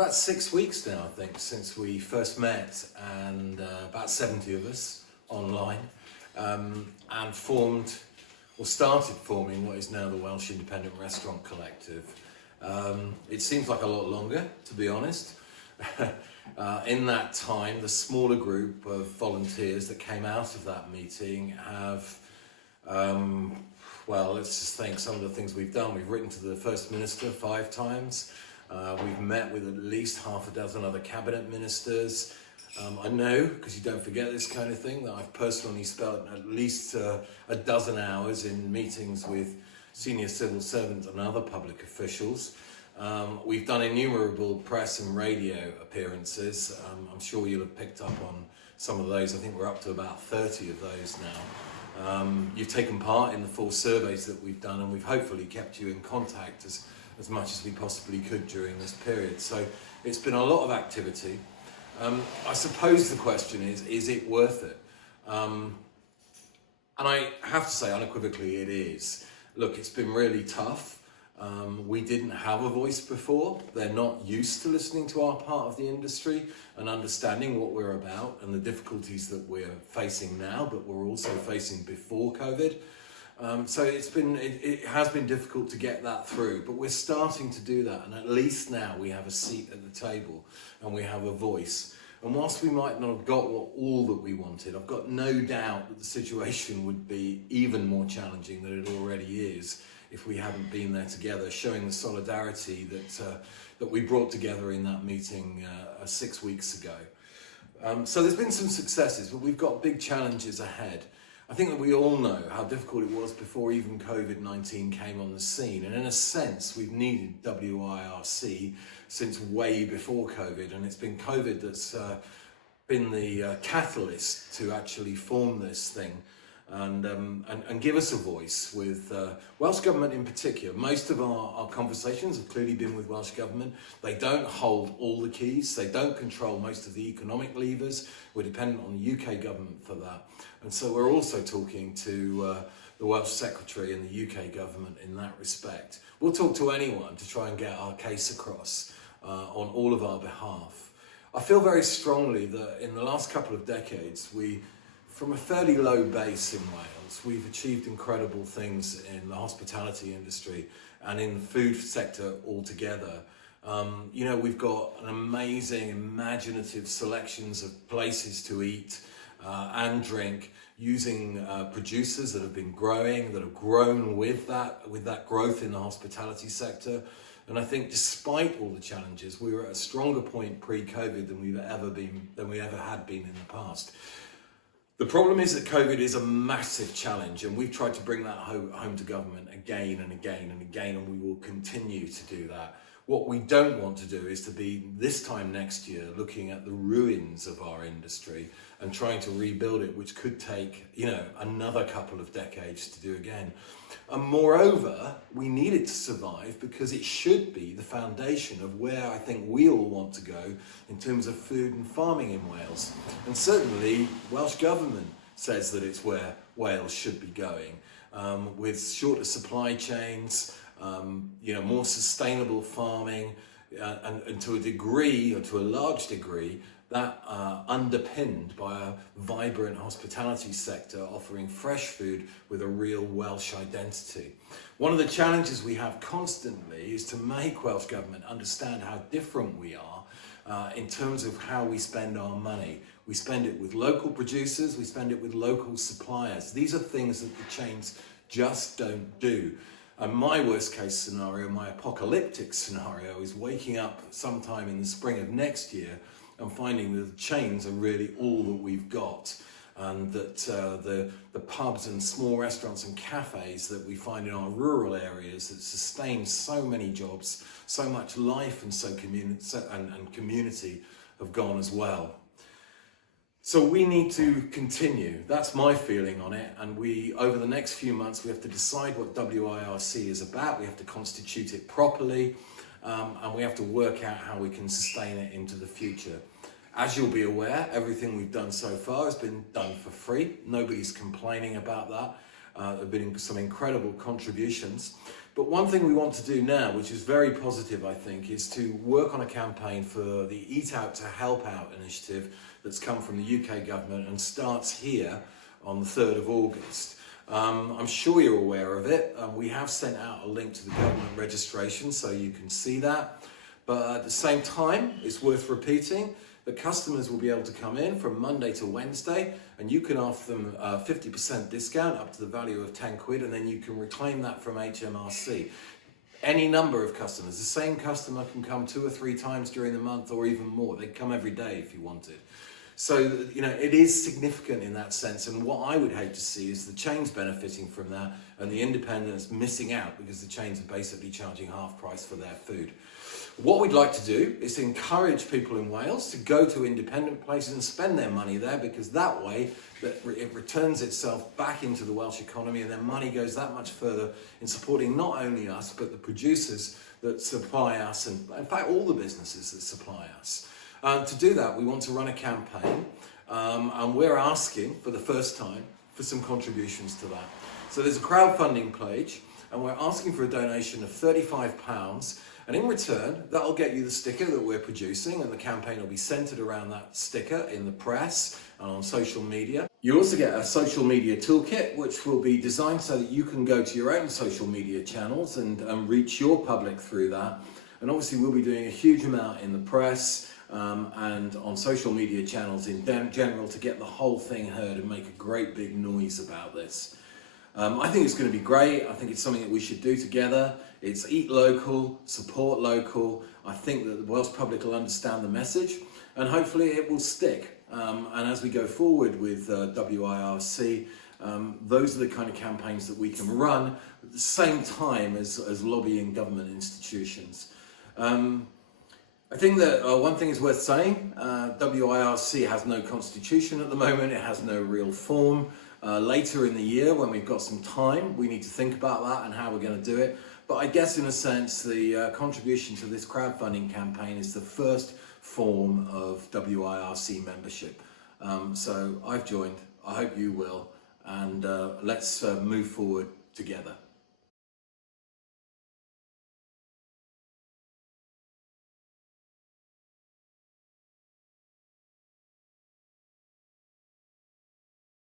about 6 weeks now, I think, since we first met, and about 70 of us online, and started forming what is now the Welsh Independent Restaurant Collective. It seems like a lot longer, to be honest. In that time, the smaller group of volunteers that came out of that meeting have, well, let's just think some of the things we've done. We've written to the First Minister 5 times. We've met with at least half a dozen other cabinet ministers. I know, because you don't forget this kind of thing, that I've personally spent at least a dozen hours in meetings with senior civil servants and other public officials. We've done innumerable press and radio appearances. I'm sure you'll have picked up on some of those. I think we're up to about 30 of those now. You've taken part in the 4 surveys that we've done, and we've hopefully kept you in contact as much as we possibly could during this period. So it's been a lot of activity. I suppose the question is it worth it? And I have to say unequivocally it is. Look, it's been really tough. We didn't have a voice before. They're not used to listening to our part of the industry and understanding what we're about and the difficulties that we're facing now, but we're also facing before COVID. So it has been difficult to get that through, but we're starting to do that, and at least now we have a seat at the table and we have a voice. And whilst we might not have got all that we wanted, I've got no doubt that the situation would be even more challenging than it already is if we hadn't been there together, showing the solidarity that we brought together in that meeting 6 weeks ago. So there's been some successes, but we've got big challenges ahead. I think that we all know how difficult it was before even COVID-19 came on the scene. And in a sense, we've needed WIRC since way before COVID. And it's been COVID that's been the catalyst to actually form this thing and give us a voice with Welsh Government in particular. Most of our conversations have clearly been with Welsh Government. They don't hold all the keys. They don't control most of the economic levers. We're dependent on the UK Government for that. And so we're also talking to the Welsh Secretary and the UK Government in that respect. We'll talk to anyone to try and get our case across on all of our behalf. I feel very strongly that in the last couple of decades, from a fairly low base in Wales, we've achieved incredible things in the hospitality industry and in the food sector altogether. You know, we've got an amazing, imaginative selections of places to eat and drink, using producers that have been growing, that have grown with that growth in the hospitality sector. And I think despite all the challenges, we were at a stronger point pre-COVID than we ever had been in the past. The problem is that COVID is a massive challenge, and we've tried to bring that home to government again and again and again, and we will continue to do that. What we don't want to do is to be, this time next year, looking at the ruins of our industry and trying to rebuild it, which could take, another couple of decades to do again. And moreover, we need it to survive because it should be the foundation of where I think we all want to go in terms of food and farming in Wales. And certainly, Welsh Government says that it's where Wales should be going, with shorter supply chains, more sustainable farming, and to a degree, or to a large degree, that underpinned by a vibrant hospitality sector offering fresh food with a real Welsh identity. One of the challenges we have constantly is to make Welsh Government understand how different we are in terms of how we spend our money. We spend it with local producers, we spend it with local suppliers. These are things that the chains just don't do. And my worst case scenario, my apocalyptic scenario, is waking up sometime in the spring of next year and finding that the chains are really all that we've got, and that the pubs and small restaurants and cafes that we find in our rural areas that sustain so many jobs, so much life and community have gone as well. So we need to continue. That's my feeling on it. And over the next few months, we have to decide what WIRC is about. We have to constitute it properly. And we have to work out how we can sustain it into the future. As you'll be aware, everything we've done so far has been done for free. Nobody's complaining about that. There have been some incredible contributions. But one thing we want to do now, which is very positive, I think, is to work on a campaign for the Eat Out to Help Out initiative that's come from the UK government and starts here on the 3rd of August. I'm sure you're aware of it. We have sent out a link to the government registration so you can see that. But at the same time, it's worth repeating that customers will be able to come in from Monday to Wednesday and you can offer them a 50% discount up to the value of 10 quid, and then you can reclaim that from HMRC. Any number of customers, the same customer can come 2 or 3 times during the month or even more. They come every day if you wanted. So, you know, it is significant in that sense, and what I would hate to see is the chains benefiting from that and the independents missing out because the chains are basically charging half price for their food. What we'd like to do is to encourage people in Wales to go to independent places and spend their money there, because that way it returns itself back into the Welsh economy and their money goes that much further in supporting not only us but the producers that supply us, and in fact all the businesses that supply us. To do that, we want to run a campaign, and we're asking for the first time for some contributions to that. So there's a crowdfunding page and we're asking for a donation of £35, and in return that'll get you the sticker that we're producing, and the campaign will be centred around that sticker in the press and on social media. You also get a social media toolkit which will be designed so that you can go to your own social media channels and reach your public through that. And obviously we'll be doing a huge amount in the press and on social media channels in general to get the whole thing heard and make a great big noise about this. I think it's going to be great. I think it's something that we should do together. It's eat local, support local. I think that the Welsh public will understand the message and hopefully it will stick. And as we go forward with WIRC, those are the kind of campaigns that we can run at the same time as lobbying government institutions. I think that one thing is worth saying, WIRC has no constitution at the moment, it has no real form. Later in the year, when we've got some time, we need to think about that and how we're going to do it. But I guess in a sense, the contribution to this crowdfunding campaign is the first form of WIRC membership. So I've joined, I hope you will, and let's move forward together.